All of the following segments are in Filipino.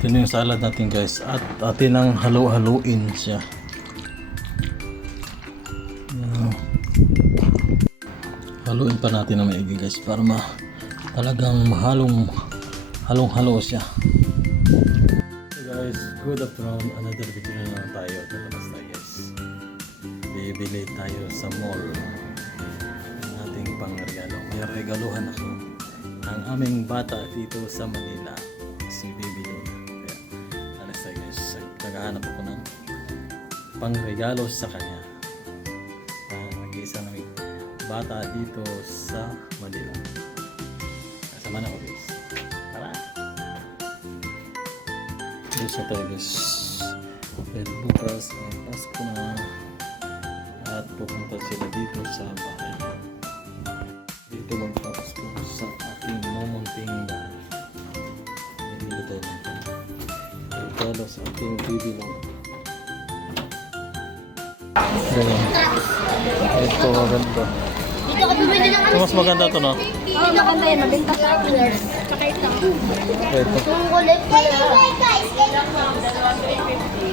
Ito na yung salad natin guys. At atin ang halo-haluin siya. Haluin pa natin na maigi guys para talagang halong-halo siya. Hey guys, good afternoon. Another video na naman tayo. Lalabas tayo guys. Bibili tayo sa mall ng ating pangregalo. May regaluhan ako ang aming bata dito sa Manila, si Baby Lola. Kaya alas tayo guys, naghahanap ako ng pangregalo sa kanya. Nag-iisa namin bata dito sa Manila. Kasama na ako guys. Tara! Guys na tayo guys. Dahil bukas ay Pasko na at pupunta sila dito sa bahay. Dito magpapasko sa aking mumunting bahay. Hindi tayo lang. Regalo sa ating baby lang. Ganyan. Ito maganda. Dito ka bumili ng ano? Mas maganda to no? Oo, maganda yan. Mabenta sa colors. Tsaka ito. Ito. Yung kulay pala.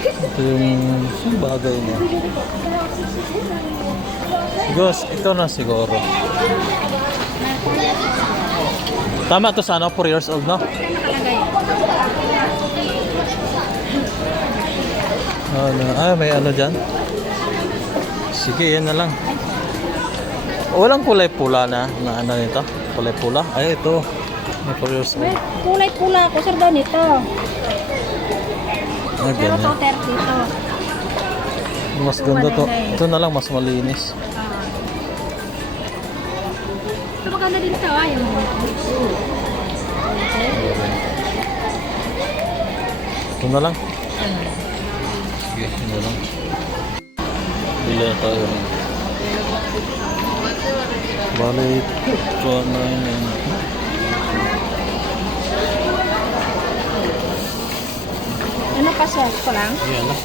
Ito yung bagay niya. Guys, ito na siguro. Tama to sa ano? 4 years old no? Ano, may ano dyan? Sige, yan na lang. Walang kulay pula na ano nito? Kulay pula? Ay, ito. May 4 years old. Kulay pula ko, sir, daw nito. Ah, Pero to ganyan. 30 to. Mas ganda to. Ito na lang, mas malinis. Ito maganda din to, yung Ito na lang. Sige, ito na lang. Bila tayo. Balik ko na yun. ano pa, sir? Ko lang? Yan na.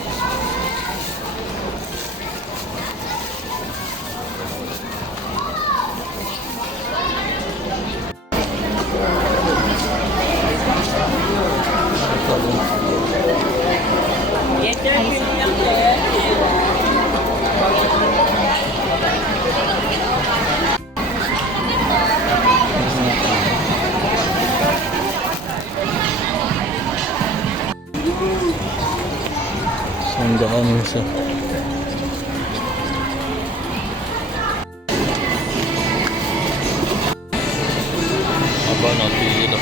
Sandaan mo siya. Aba na pila.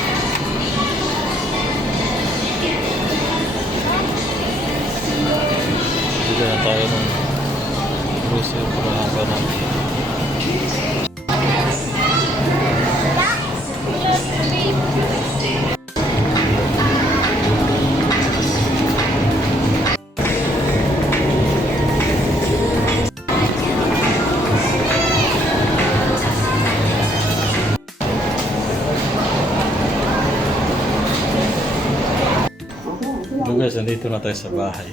Bigyan na tayo ng grocery para haba na. So guys, nandito na tayo sa bahay.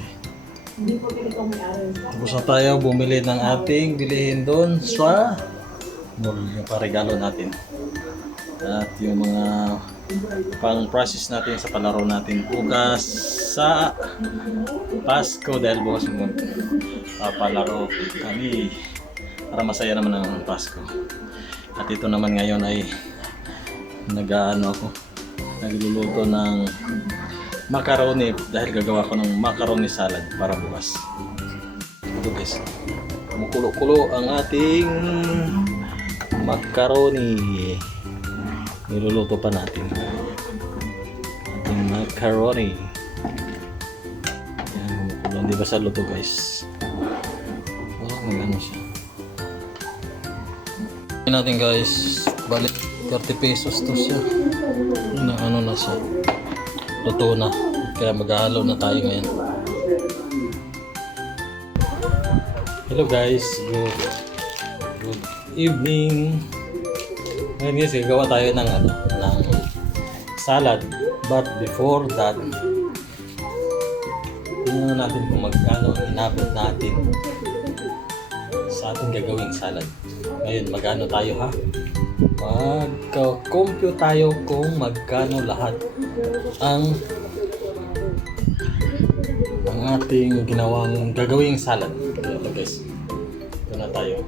Tapos na tayo bumili ng ating bilihin doon sa mall, yung paregalo natin. At yung mga pang-process natin sa palaro natin bukas sa Pasko dahil bukas mo papalaro kami para masaya naman ang Pasko. At ito naman ngayon ay nagluluto ng macaroni dahil gagawa ko ng macaroni salad para bukas. Ito guys, kumukulo-kulo ang ating macaroni. Niluluto pa natin ating macaroni. Yan, kumukulo. Hindi ba sa luto guys? Oh, magano siya. Tingnan natin guys, balik 30 pesos to siya. Ano na siya. Luto na. Kaya maghahalo na tayo ngayon. Hello guys. Good evening. Ngayon guys, gagawa tayo ng salad. But before that, tingnan natin kung magkano inabot natin sa ating gagawing salad. Ngayon, magkano tayo ha? Magka-compute tayo kung magkano lahat ang ang ating gagawing salad. Ito guys. Ito na tayo.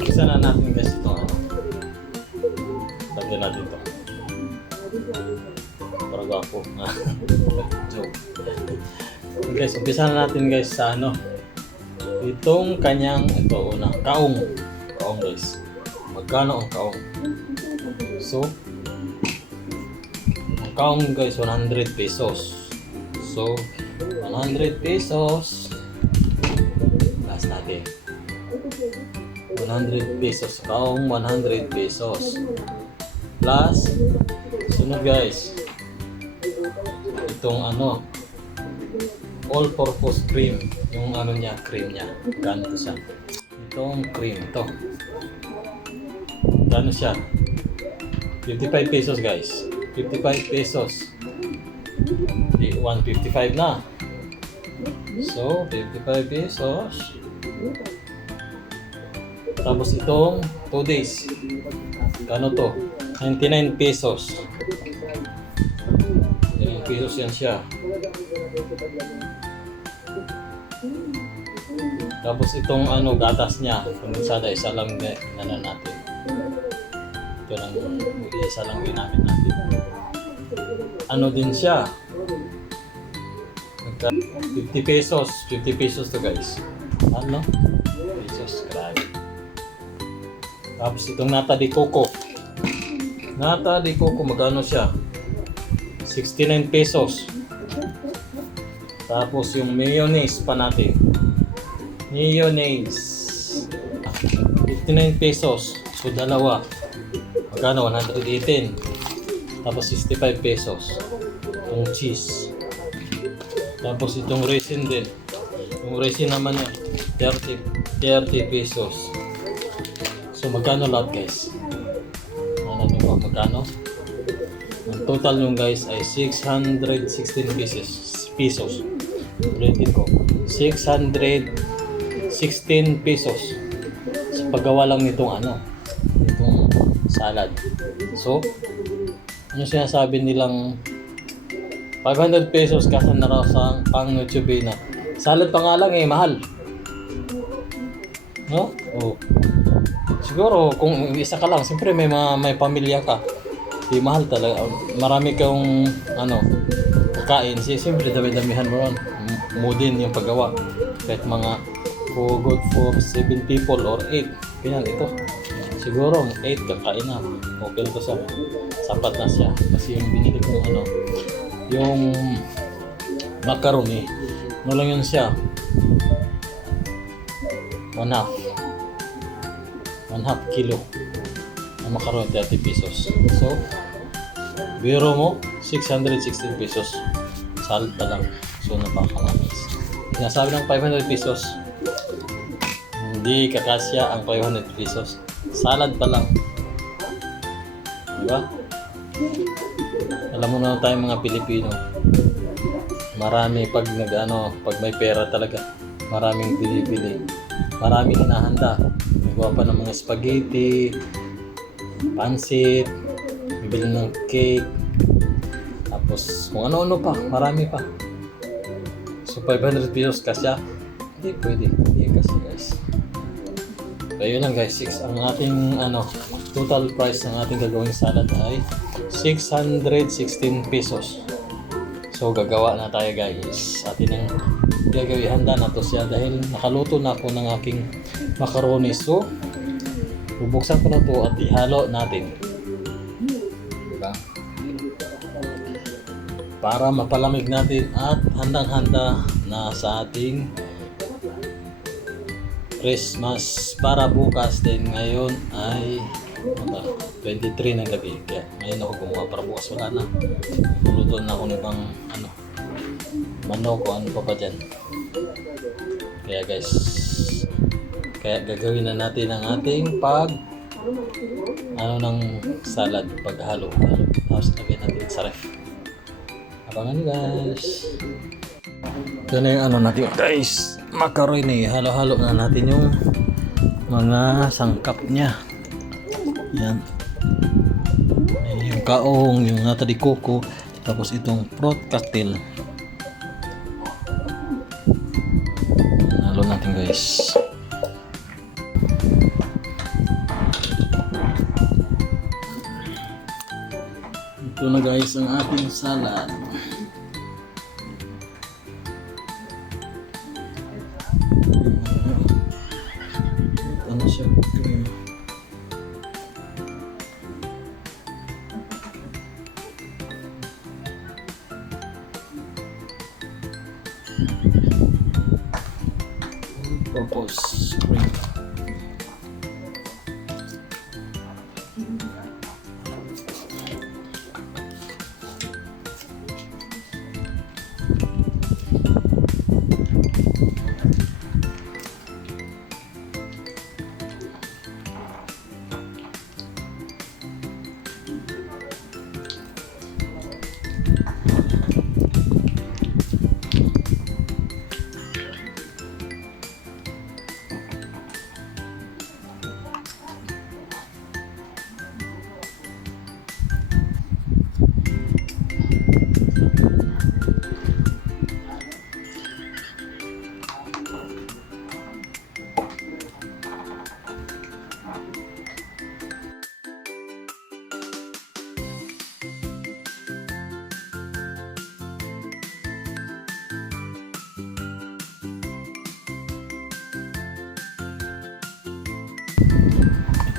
Isa na natin guys ito. Lagyan natin ito. Para gwapo. Joke. So guys, umpisa na natin guys sa ano. Itong kanyang, ito una, kaong. Kaong guys. Magkano ang kaong? So, ang kaong guys, 100 pesos. So, 100 pesos. Last natin. 100 pesos. Kaong 100 pesos. Plus, sunod guys. Itong ano, all-purpose cream. Yung ano niya, cream niya. Gano'n siya. Itong cream, ito. Gano'n siya. 55 pesos guys. 55 pesos. 155 na. So, 55 pesos. Tapos itong 2 days. Ano to? 99 pesos. 99 pesos yan siya. Tapos itong ano, gatas niya. Kondensada, isa lang ano natin. Ito lang, isa lang ginamit natin. Ano din siya? 50 pesos. 50 pesos to guys. Ano? Pesos, grabe. Tapos itong nata de coco. Nata de coco, magkano siya? 69 pesos. Tapos yung mayonnaise pa natin. Mayonnaise. 59 pesos. So dalawa. Magkano? 118. Tapos 65 pesos. Yung cheese. Tapos itong resin din. Yung resin naman yun, 30 pesos. So magkano lahat guys? Ano nyo ba? Magkano? Ang total nyo guys ay 616 pesos. Ulitin ko. 616 pesos. Sa paggawa lang nitong ano, itong salad. So, ano sinasabi nilang 500 pesos kasi na raw sa pang YouTube na. Salad pa nga lang eh, mahal. No? Oh. Siguro kung isa ka lang, siyempre may pamilya ka. Di mahal talaga. Marami kang ano, pagkain. Siyempre dami-damihan mo ron. Mo din yung paggawa. Kahit mga good for 7 people or 8. Ganyan ito. Siguro 8 kakain na. Okay na to siya. Sapat na siya. Kasi yung binili kong ano, yung macaroni, ano lang yun siya, 1/2 kilo ang macaroni, 30 pesos. So biro mo 616 pesos salad pa lang. So napakalamis. Sinasabi ng 500 pesos, hindi kakasya ang 500 pesos salad pa lang, diba? Alam mo na tayong mga Pilipino, marami pag may pera talaga, maraming bili-bili, maraming hinahanda. Nagawa pa ng mga spaghetti, pansit, bibili ng cake, tapos kung ano-ano pa, marami pa. So 500 pesos kasya? Hindi pwede, hindi kasi guys. So yun lang guys, ang ating total price ng ating gagawing salad ay 616 pesos. So gagawa na tayo guys. Atin ang gagawin, handa na to siya dahil nakaluto na ako ng aking macaroni. So bubuksan ko na to at ihalo natin, diba? Para mapalamig natin at handang-handa na sa ating Christmas para bukas. Din ngayon ay 23 ng gabi. Kaya ngayon ako gumawa para bukas wala na. Luluto na ako ng ibang manok o ano pa dyan. Kaya guys, gagawin na natin ang ating ng salad, paghalo. Tapos lagyan natin sa ref. Abangan nyo guys. Ito na yung natin guys, macaroni. Halo-halo na natin yung mga sangkap niya. Yan. Yung kaong, yung nata de coco, tapos itong fruit cocktail. guys. Ito na guys ang ating salad. Ano siya? Cream. Purpose cream.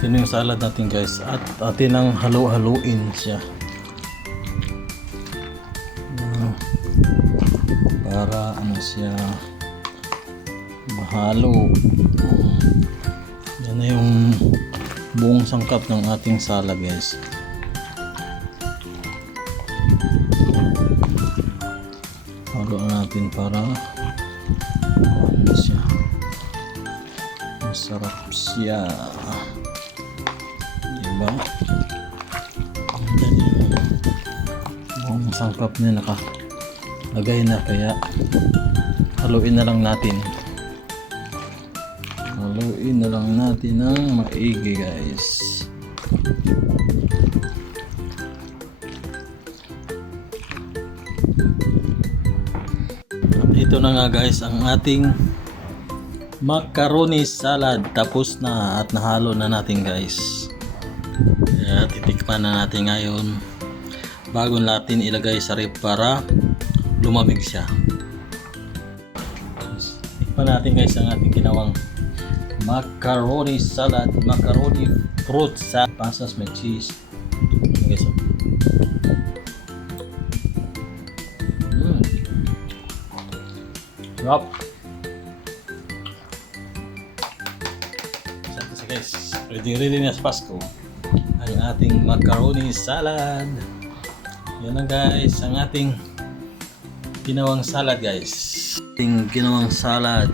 Ito na yung salad natin guys at atin ang halo-haluin siya para ano siya mahalo. Yan na yung buong sangkap ng ating salad guys. Halo natin para ano siya masarap siya. Diba? Buong sangkap niya nakalagay na kaya haluin na lang natin. Haluin na lang natin ng maigi guys. At ito na nga guys ang ating macaroni salad. Tapos na at nahalo na natin guys. Kaya titikman na natin ngayon bago natin ilagay sa ref para lumamig siya. Tikman natin guys ang ating ginawang macaroni salad, macaroni fruit salad, pasas may cheese. Guys, Yup. So guys, ready na sa Pasko ang ating macaroni salad. Yan na guys ang ating ginawang salad guys. Ating ginawang salad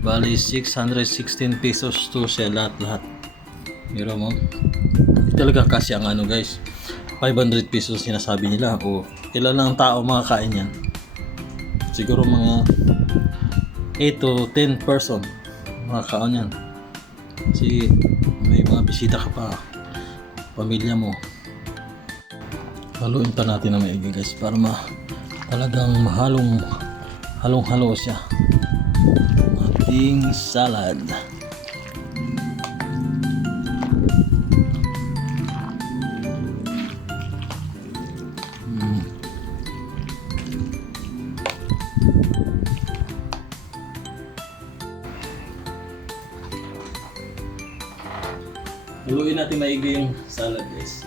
bali 616 pesos to siya lahat. Mira mo, hindi talaga kasi ang ano guys, 500 pesos sinasabi nila. O ilan lang tao makakain yan? Siguro mga 8 to 10 person makakaon yan. Kasi may mga bisita ka pa, pamilya mo. Haluin pa natin na maigi guys para talagang halong-halo siya ating salad. Haluin natin maigi yung salad guys.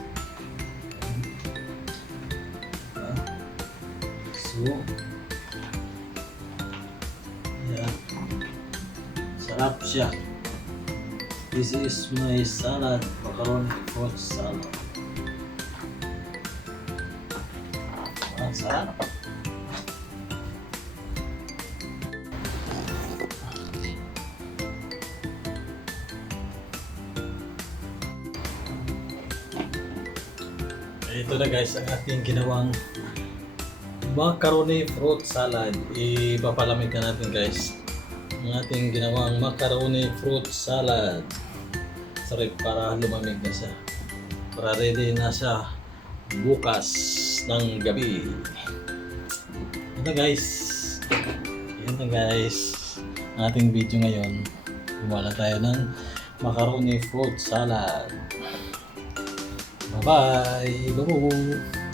So, yan. Sarap siya. This is my salad, macaroni fruit salad. Ang sarap. Ito na guys ang ating ginawang macaroni fruit salad. Ipapalamig na natin guys ang ating ginawang macaroni fruit salad sa ref para lumamig na siya, para ready na siya bukas ng gabi. Ito guys, yan na guys ating video ngayon. Gumawa lang tayo ng macaroni fruit salad. Bye-bye! Bye-bye!